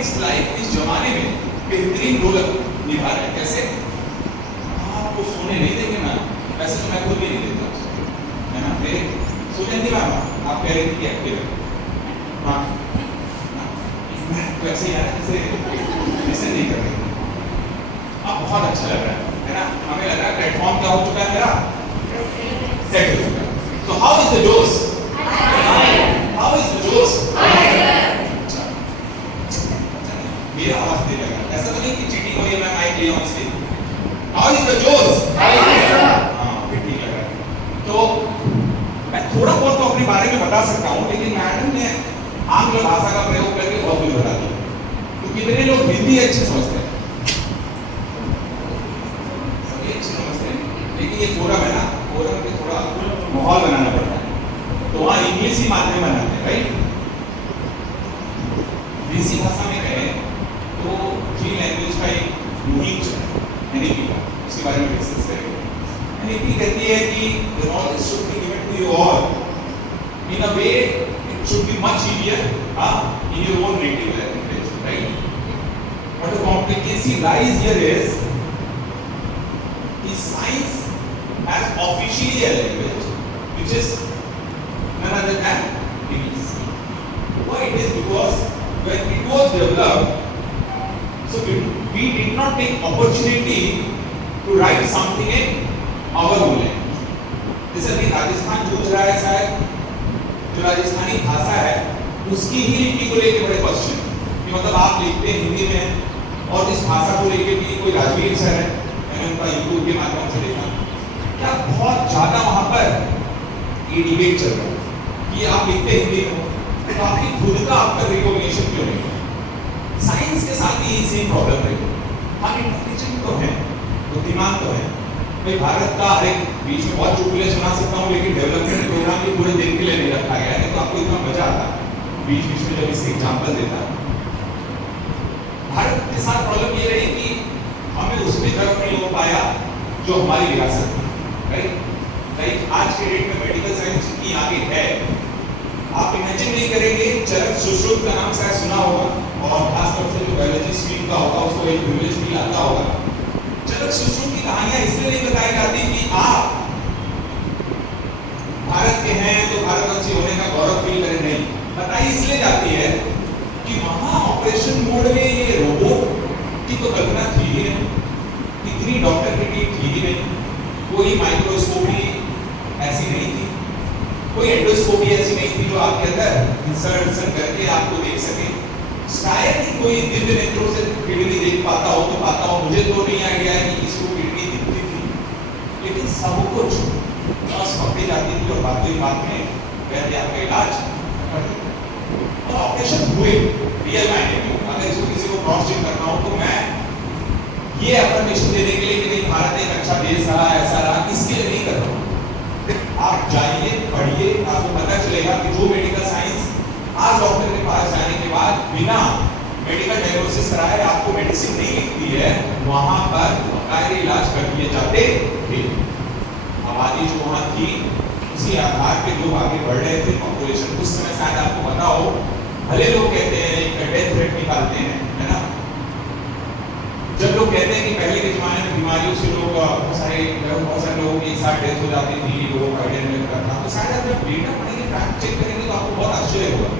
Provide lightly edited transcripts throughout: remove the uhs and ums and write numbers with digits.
It's like इस जमाने में बेहतरीन रोल निभा रहा है। कैसे? आपको सोने नहीं देंगे मैम, वैसे तो मैं खुद भी नहीं देता, है ना? मेरे सोने नहीं मैम, आप कह रहे थे कि एक्टिव है, हाँ तो ऐसे यार जैसे नहीं कर रहे। अब बहुत अच्छा लग रहा है ना? हमें लग रहा है प्लेटफॉर्म क्या हो चुका है मेरा, सेट हो चुका है। So how is the Joes? How is the Joes? अच्छा, मेरा आवाज दे लगा, ऐसा तो नहीं कि चीटिंग हो रही है, मैं माइक ले आऊं इसलिए। How is the Joes? हाँ, फिर ठीक लगा। तो मैं थोड़ा बहुत तो अपने बारे में बता सकता हूँ, लेकिन मैडम ने आंग्ल भाषा का प्रयोग करके बहुत कुछ बता दिया। तो कितने लोग हिंदी अच्छे समझते हैं? सभी अच्छे समझते हैं, लेकिन ये फोरम है ना, फोरम पे थोड़ा माहौल बनाना पड़ता है, तो वहाँ इंग्लिश ही माध्यम बनाते हैं, राइट? देसी भाषा में कहें तो फ्री लैंग्वेज का एक मुहिम है एनईपी का, उसके बारे में डिस्कस करेंगे। एनईपी कहती है कि the knowledge should be given to you all in a way it should be much easier in your own native language, right? But the complication lies here is science has officially a language which is none other than English. Why it is? Because when it was developed, so we did not take opportunity to write something in our own language. जैसे अभी राजस्थान जूझ रहा है, शायद जो राजस्थानी भाषा है उसकी ही लिपि को लेकर बड़े क्वेश्चन कि मतलब आप लिखते हैं हिंदी में और इस भाषा को लेकर भी कोई राजवीर सर है, मैंने उनका यूट्यूब के माध्यम से देखा, क्या बहुत ज्यादा वहां पर ये डिबेट चल रहा है कि आप लिखते हिंदी में तो आपकी खुद का आपका रिकॉग्निशन क्यों नहीं? साइंस के साथ भी सेम प्रॉब्लम है। हम इंटेलिजेंट तो हैं, बुद्धिमान तो हैं, भाई भारत का हर एक बीच में बहुत चुटकुले सुना सकता हूँ, लेकिन डेवलपमेंट प्रोग्राम भी पूरे दिन के लिए नहीं रखा गया है, तो आपको इतना मजा आता है बीच बीच में जब इसके एग्जाम्पल देता है। भारत के साथ प्रॉब्लम ये रही कि हमें उसमें तरफ नहीं हो पाया जो हमारी विरासत है, राइट? आज के डेट में मेडिकल साइंस जितनी आगे है, आप इमेजिन नहीं करेंगे। चरक सुश्रुत का नाम शायद सुना होगा, और खासतौर से जो बायोलॉजी स्ट्रीम का होगा उसको एक प्रिविलेज फील आता होगा। चरक सुश्रुत की कहानियां इसलिए नहीं बताई जाती कि आप भारत के हैं तो भारतवंशी होने का गौरव फील करें, नहीं बताई इसलिए जाती है कि वहां ऑपरेशन मोड में ये रोबोट की तो कल्पना थी ही नहीं, इतनी डॉक्टर की टीम थी ही नहीं, कोई माइक्रोस्कोपी ऐसी नहीं थी, कोई एंडोस्कोपी ऐसी नहीं थी जो आपके अंदर इंसर्ट करके आपको देख सके। शायद ही कोई दिव्य नेत्रों से किडनी देख पाता हो तो पाता हो, मुझे तो नहीं आइडिया है कि इसको किडनी दिखती थी, लेकिन सब कुछ बस पकड़ी जाती थी और बात में वैद्य आपका इलाज और ऑपरेशन हुए रियल मायने में। अगर इसको किसी को क्रॉस चेक करना हो तो मैं ये अफर्मेशन देने के लिए कि नहीं भारत एक अच्छा देश रहा, ऐसा रहा, इसके लिए नहीं कर रहा हूँ। आप जाइए, पढ़िए, आपको पता चलेगा कि जो मेडिकल साइंस आज डॉक्टर के पास जाने के बाद बिना मेडिकल डायग्नोसिस कराए आपको मेडिसिन नहीं लिखती है, वहां पर बाकायदे इलाज कर दिए जाते थे। आबादी जो वहां थी उसी आधार पे लोग आगे बढ़ रहे थे, पॉपुलेशन उस समय शायद आपको पता हो, भले लोग कहते हैं एक डेथ रेट निकालते हैं, है ना? जब लोग कहते हैं कि पहले के जमाने में बीमारियों से लोग बहुत सारे लोगों की एक साथ डेथ हो जाती थी, लोगों का आइडिया नहीं लगता था, तो शायद आप जब डेटा पढ़ेंगे, फैक्ट चेक करेंगे तो आपको बहुत आश्चर्य होगा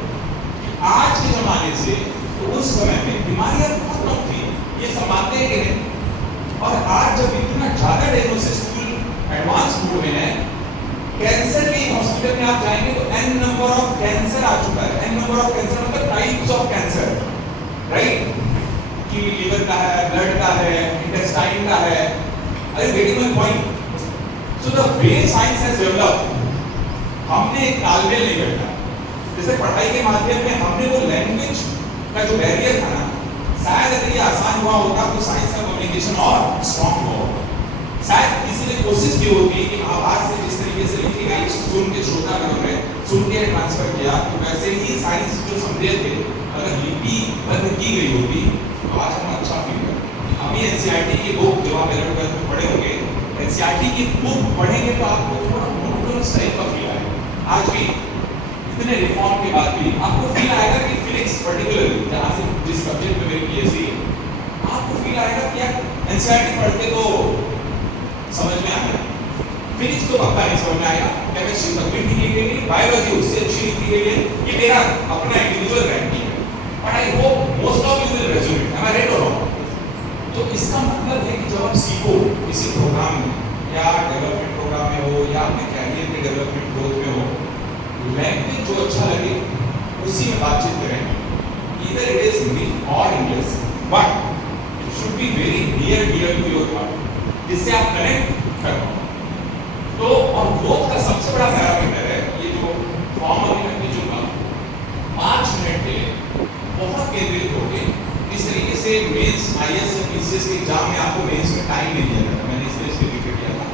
कि आज के जमाने से तो उस समय में बीमारियां बहुत कम थी, ये सब मानते हैं कि नहीं? और आज जब इतना ज्यादा डायग्नोसिस टूल एडवांस मोड में है, कैंसर के हॉस्पिटल में आप जाएंगे तो n नंबर ऑफ कैंसर आ चुका है। n नंबर ऑफ कैंसर मतलब टाइप्स ऑफ कैंसर, राइट? कि लिवर का है, ब्लड का है, इंटेस्टाइन का है। अरे getting my point? So the way science has developed, हमने एक तालमेल नहीं बैठा। जैसे पढ़ाई के माध्यम में हमने वो लैंग्वेज का जो बैरियर था ना, शायद अगर ये आसान हुआ होता तो साइंस का कम्युनिकेशन और स्ट्रॉन्ग हुआ होता। शायद किसी ने कोशिश की होगी कि आवाज से जिस तरीके से लिखी गई सुन के श्रोतागणों ने सुन के ट्रांसफर किया, तो वैसे ही साइंस जो समझे थे अगर लिपि बंद की गई होती तो आज हम अच्छा फील करते। हम ये एनसीईआरटी की बुक जो आप 11th में पढ़े होंगे, एनसीईआरटी की बुक पढ़ेंगे तो आपको थोड़ा मोनोटोनस टाइप का फील आएगा। आज भी इतने रिफॉर्म के बाद भी आपको फील आएगा कि फिजिक्स पर्टिकुलरली जहाँ से जिस सब्जेक्ट एनसीईआरटी पढ़ के तो समझ में आ गया, फिजिक्स तो पक्का नहीं समझ में आएगा, केमिस्ट्री तक भी ठीक है, बायोलॉजी उससे अच्छी लिखी गई है, ये मेरा अपना इंडिविजुअल रैंकिंग है, but I hope most of you will resonate, am I right और रॉन्ग? तो इसका मतलब है कि जब आप सीखो किसी प्रोग्राम में या डेवलपमेंट प्रोग्राम में हो या अपने कैरियर के डेवलपमेंट ग्रोथ में हो, लैंग्वेज जो अच्छा लगे उसी में बातचीत करें, either it is Hindi or English, but it should be very near to your heart, जिससे आप कनेक्ट कर पाओ। तो और ग्रोथ का सबसे बड़ा पैरामीटर है ये जो फॉर्म अभी मैं भेजूंगा, 5 मिनट के लिए बहुत केंद्रित होके इस तरीके से मेंस आईएएस और पीसीएस के एग्जाम में आपको मेंस में टाइम नहीं दिया जाता, मैंने इसलिए इसको रिपीट किया था।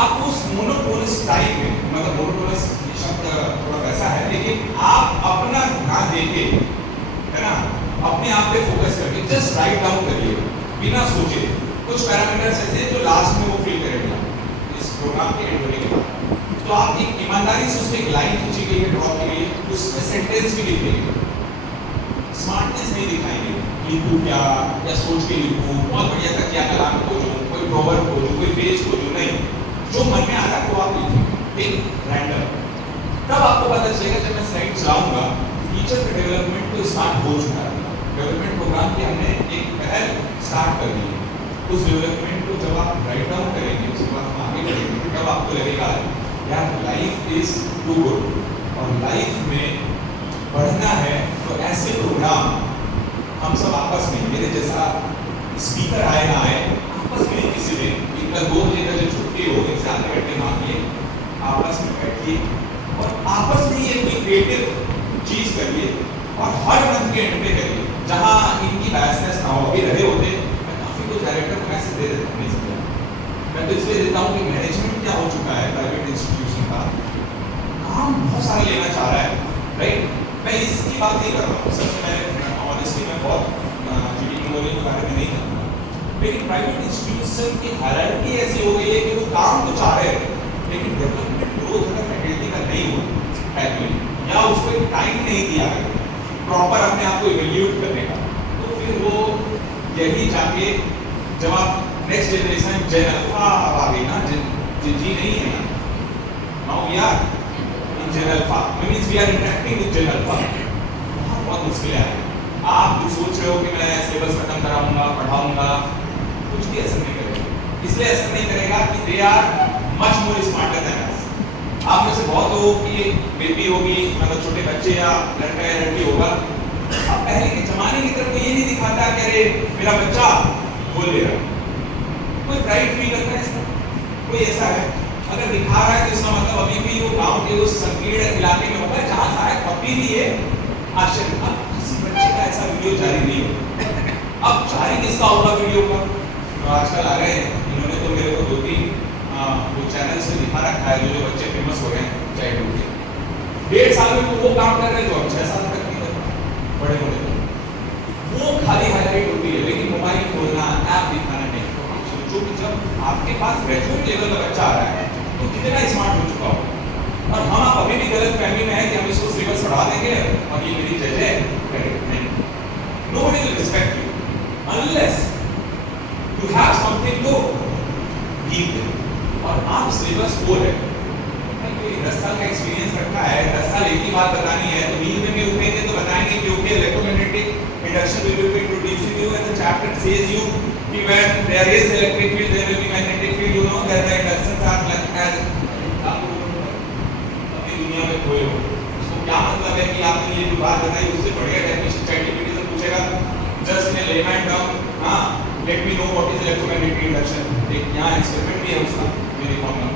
आप उस मोनोटोनस टाइम में, मतलब मोनोटोनस शब्द थोड़ा वैसा है, लेकिन आप अपना ध्यान देके, है ना, अपने आप पे फोकस करके जस्ट राइट डाउन करिए बिना सोचे कुछ पैरामीटर्स ऐसे जो लास्ट में वो फिल करेगा इस प्रोग्राम के एंड होने के बाद। तो आप एक ईमानदारी से उसमें एक लाइन खींची गई है, ड्रॉ की गई है, उसमें सेंटेंस भी लिख देंगे, स्मार्टनेस नहीं दिखाएंगे, लिखूं क्या या सोच के लिखूं, बहुत बढ़िया था क्या कलाम खोजूं, कोई प्रोवर्ब खोजूं, कोई पेज खोजूं, नहीं, जो मन में आ रहा है वो आप लिखेंगे, एक रैंडम। तब आपको पता चलेगा जब मैं स्लाइड चलाऊंगा टीचर के डेवलपमेंट को स्टार्ट हो चुका है, डेवलपमेंट प्रोग्राम की हमने एक पहल स्टार्ट कर दी है। उस डेवलपमेंट को जब आप राइट डाउन करेंगे उसके बाद हम आगे बढ़ेंगे, तब आपको लगेगा यार लाइफ इज टू गुड, और लाइफ में बढ़ना है तो ऐसे प्रोग्राम हम सब आपस में, मेरे जैसा स्पीकर आए ना आए, आपस में किसी दिन इनका 2 बजे का जो छुट्टी हो गई आधे घंटे मांगिए, आपस में बैठिए और आपस में ये कोई क्रिएटिव चीज करिए और हर मंथ के एंड पे करिए जहां इनकी बायसनेस ना हो। अभी रहे होते मैं काफी कुछ डायरेक्टर को मैसेज दे देता हूँ, नहीं समझा मैं तो इसलिए देता हूँ कि मैनेजमेंट क्या हो चुका है प्राइवेट इंस्टीट्यूशन का, काम बहुत सारा लेना चाह रहा है, राइट। मैं इसकी बात नहीं कर रहा हूँ, सच में ऑनेस्टली मैं बहुत जीडी के बारे में नहीं करता, लेकिन प्राइवेट इंस्टीट्यूशन की हायरार्की ऐसी हो गई है कि वो काम तो चाह रहे हैं लेकिन डेवलपमेंट ग्रोथ अगर फैकल्टी का नहीं हो एक्चुअली, या उसको एक टाइम नहीं दिया गया प्रॉपर अपने आप को इवैल्यूएट करने का, तो फिर वो यही जाके जब आप नेक्स्ट जनरेशन जेन अल्फा आ गई ना, जी नहीं है ना, now we are Gen Alpha, means we are interacting with Gen Alpha, बहुत मुश्किल है। आप जो सोच रहे हो कि मैं सिलेबस खत्म कराऊंगा, पढ़ाऊंगा, कुछ भी असर नहीं करेगा, इसलिए असर नहीं करेगा कि they are much more smarter than us. आप में से बहुत लोगों की बेबी होगी, मतलब छोटे बच्चे या लड़का या लड़की होगा, अब पहले के जमाने की तरफ ये नहीं दिखाता कि अरे मेरा बच्चा बोल ले रहा, कोई प्राइड फील करता है इसमें, कोई ऐसा है अगर दिखा रहा है तो इसका मतलब अभी भी वो गांव के उस संकीर्ण इलाके में होगा जहां शायद अभी भी ये आश्चर्य, अब किसी बच्चे का ऐसा वीडियो जारी नहीं होगा। अब जारी किसका होगा वीडियो का, तो आजकल आ रहे हैं, इन्होंने तो मेरे को 2-3 वो चैनल से दिखा रखा है जो बच्चे फेमस हो गए हैं चाइल्डहुड के, 1.5 साल में वो काम कर रहे हैं जो हम 6 साल तक नहीं कर पाए, बड़े बड़े वो खाली हाईलाइट होती है, लेकिन मोबाइल खोलना, ऐप दिखाना नहीं। तो हम सोचो कि जब आपके पास ग्रेजुएट लेवल का बच्चा आ रहा है तो कितना स्मार्ट हो चुका हो, और हम आप अभी भी गलत फहमी में है कि हम इसको सिलेबस पढ़ा देंगे और ये मेरी जज है, nobody will respect you unless you have something to give them, और आप सिलेबस बोल रहे हैं, 10 साल का एक्सपीरियंस रखा है, 10 साल एक ही बात बतानी है, तो नींद में भी उठेंगे तो बताएंगे कि okay electromagnetic induction will be introducing you and the chapter says you कि when there is electric field there will be magnetic field, you know that the inductions are like as अपनी दुनिया में खोए हो, उसको क्या मतलब है कि आपने ये जो बात बताई उससे बढ़िया डेफिनेशन चैटजीपीटी से पूछेगा just in a layman term, हां let me know what is electromagnetic induction, एक यहाँ एक्सपेरिमेंट भी है उसका, मैं दिखाऊंगा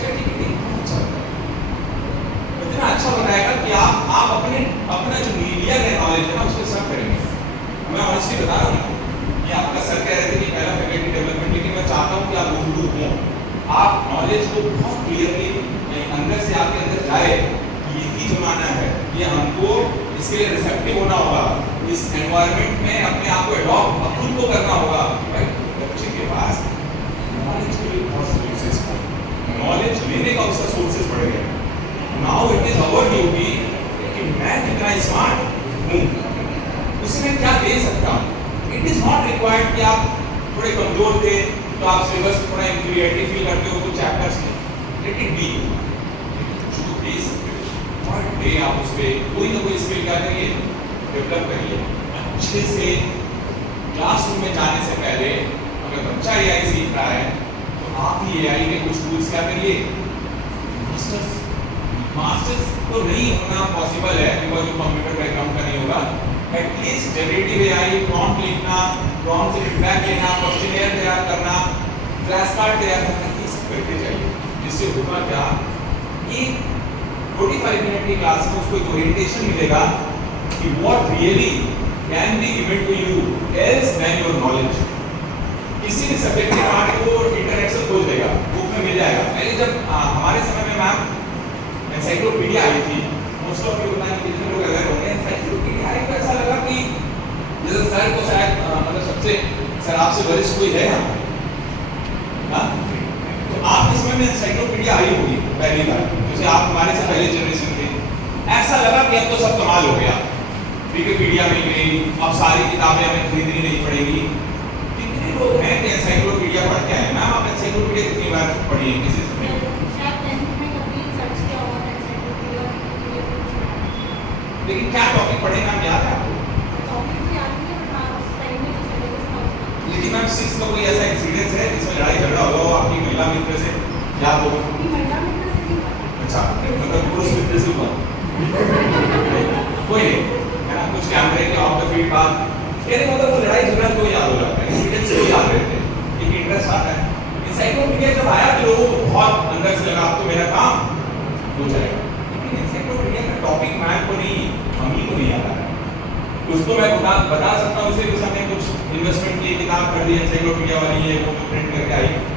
चैटजीपीटी अच्छा इतना अच्छा बताएगा कि आप अपना जो मीडिया का नॉलेज है ना उसको सब करेंगे। मैं ऑनेस्टली बता रहा हूँ, ये आपका सर कह रहे थे कि पहला फैकल्टी डेवलपमेंट, लेकिन मैं चाहता हूँ कि आप रूबरू हों, आप नॉलेज को बहुत क्लियरली अंदर से आपके अंदर जाए, यही जमाना है, ये हमको इसके लिए रिसेप्टिव होना होगा, इस एनवायरनमेंट में अपने आप को एडॉप्ट खुद को करना होगा। बच्चे के पास नॉलेज के लिए बहुत सोर्सेस है, नॉलेज लेने का उसका सोर्सेस बढ़ गया, now it is our duty कि मैं कितना स्मार्ट हूँ, उसमें क्या दे सकता हूँ। इट इज नॉट रिक्वायर्ड कि आप थोड़े कमजोर थे तो आप सिलेबस थोड़ा इंफीरियरिटी फील करते हो कुछ चैप्टर्स में, लेट इट बी, जो दे सकते हो और डे आप उस पे कोई ना कोई स्किल क्या करिए, डेवलप करिए अच्छे से। क्लासरूम में जाने से पहले अगर बच्चा एआई सीख रहा है तो आप ही एआई के कुछ टूल्स क्या करिए, मास्टर्स तो नहीं होना पॉसिबल है बिकॉज जो कंप्यूटर बैकग्राउंड का नहीं होगा, एटलीस्ट जनरेटिव एआई, प्रॉम्प्ट लिखना, प्रॉम्प्ट से फीडबैक लेना, क्वेश्चनियर तैयार करना, फ्लैश कार्ड तैयार करना, ये सब करते चाहिए। जिससे होगा क्या, एक 45 मिनट की क्लास में उसको एक ओरिएंटेशन मिलेगा कि what really can be given to you else than your knowledge. किसी भी सब्जेक्ट के पार्ट को इंटरनेट से खोज लेगा, बुक में मिल जाएगा। पहले जब हमारे समय में मैम एनसाइक्लोपीडिया आई थी, मोस्ट ऑफ यू पता नहीं कितने लोग अगर होंगे, एनसाइक्लोपीडिया आई तो ऐसा लगा कि जैसे सर को शायद मतलब सबसे सर आपसे वरिष्ठ कोई है यहाँ, हाँ? तो आपके समय में एनसाइक्लोपीडिया आई होगी पहली बार, जैसे आप हमारे से पहले जनरेशन थे, ऐसा लगा कि अब तो सब कमाल हो गया, विकिपीडिया मिल गई, अब सारी किताबें हमें खरीदनी नहीं पड़ेगी। कितने लोग हैं कि एनसाइक्लोपीडिया पढ़ते हैं? मैम आप एनसाइक्लोपीडिया कितनी बार पढ़ी है किसी समय? लेकिन क्या टॉपिक पढ़े मैम, याद है आपको? लेकिन मैम 6 का कोई ऐसा इंसिडेंस है जिसमें लड़ाई झगड़ा हुआ हो आपकी महिला मित्र से, याद हो? अच्छा, मतलब पुरुष मित्र से हुआ कोई नहीं है ना, कुछ कैमरे के ऑफ द फील्ड बात कहने मतलब वो लड़ाई झगड़ा तो याद हो जाता है, इंसिडेंस को याद रहते हैं, एक इंटरेस्ट आता है। एनसाइक्लोपीडिया जब आया तो लोगों को बहुत अंदर से लगा अब तो मेरा काम हो जाएगा, लेकिन एनसाइक्लोपीडिया का टॉपिक मैम को नहीं, हम ही को नहीं आता है। कुछ तो मैं बता सकता हूँ, उसे कुछ हमने कुछ इन्वेस्टमेंट की किताब कर दी एनसाइक्लोपीडिया वाली है, वो प्रिंट करके आई।